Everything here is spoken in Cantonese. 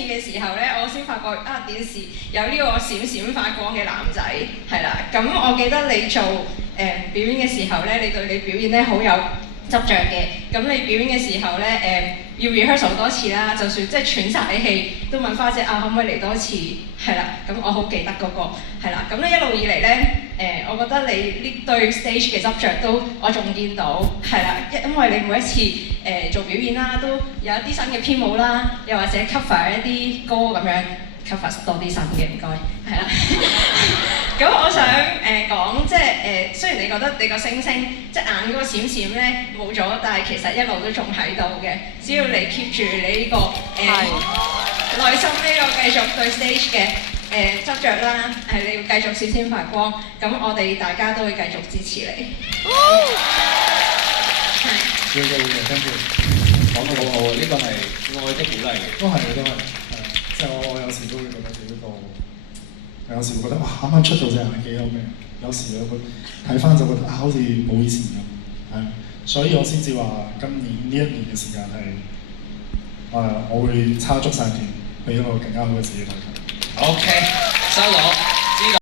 意嘅時候咧，我先發覺啊電視有呢個閃閃發光嘅男仔，係啦。咁我記得你做表演嘅時候咧，你對你表演咧好有執着嘅。咁你表演嘅時候咧，要 rehearsal 好多次啦，就算即係喘晒氣，都問花姐啊可唔可以嚟多次？係啦，咁我好記得嗰個係啦。咁咧一路以嚟咧，我覺得你呢對 stage 嘅執着都我仲見到係啦，因為你每一次做表演啦，都有一啲新嘅編舞啦，又或者 cover 一啲歌咁樣 cover 多啲新嘅唔該，係啦。咁我想講即係雖然你覺得你個星星即係眼嗰個閃閃咧冇咗，但係其實一路都仲喺度嘅。只要你 keep 住你呢個內心呢個繼續對 stage 嘅執着啦，你要繼續閃閃發光。咁我哋大家都會繼續支持你。係。要嘅，跟住講得好好啊！呢個係愛的鼓勵嘅。都係，即係我有時都會覺得自己有時會覺得哇，啱啱出道隻眼幾有咩？有時我會睇翻就覺得好似冇以前咁，係，所以我先至話今年呢一年嘅時間係我會叉足晒電，俾一個更加好嘅自己大家。OK，收到。